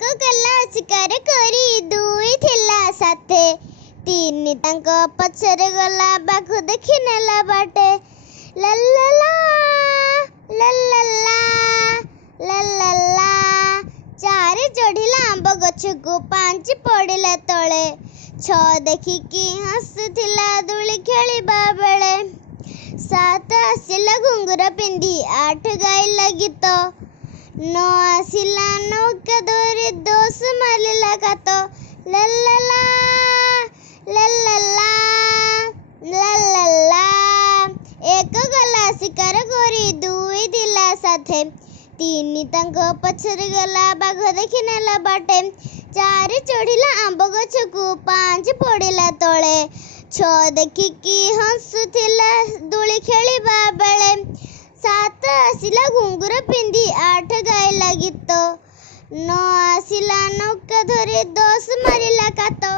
ଏକ କଲା ଶିକାର କରି ଦୁଇ ଥିଲା ସାଥେ ତିନି ତାଙ୍କ ପଛରେ ଗଲା ବାଘ ଦେଖି ନେଲା ବାଟେ ଲଲଲା ଲଲଲା ଲଲଲା ଚାରି ଚଢ଼ିଲା ଆମ୍ବ ଗଛକୁ ପାଞ୍ଚ ପଡ଼ିଲା ତଳେ ଛଅ ଦେଖିକି ହସୁଥିଲା ଦୋଳି ଖେଳିବା ବେଳେ ସାତ ଆସିଲା ଘୁଙ୍ଗୁର ପିନ୍ଧି ଆଠ ଗାଇଲା ଗୀତ ନ ଆସିଲା ନୌକା ଧରି ଦୋଷ ମାରିଲା କାତ ଲଲଲା ଲଲଲା ଲଲଲା ଏକ ଗଲା ଶିକାର କରି ଦୁଇ ଥିଲା ସାଥେ ତିନି ତାଙ୍କ ପଛରେ ଗଲା ବାଘ ଦେଖି ନେଲା ବାଟେ ଚାରି ଚଢ଼ିଲା ଆମ୍ବ ଗଛକୁ ପାଞ୍ଚ ପଡ଼ିଲା ତଳେ ଛଅ ଦେଖିକି ହସୁଥିଲା ଦୋଳି ଖେଳିବା ବେଳେ ସାତ ଆସିଲା ଘୁଙ୍ଗୁର ପିନ୍ଧି ଆଠ ଗାଇଲା ଗୀତ ନ ଆସିଲା ନୌକା ଧରି ଦୋଷ ମାରିଲା କାତ।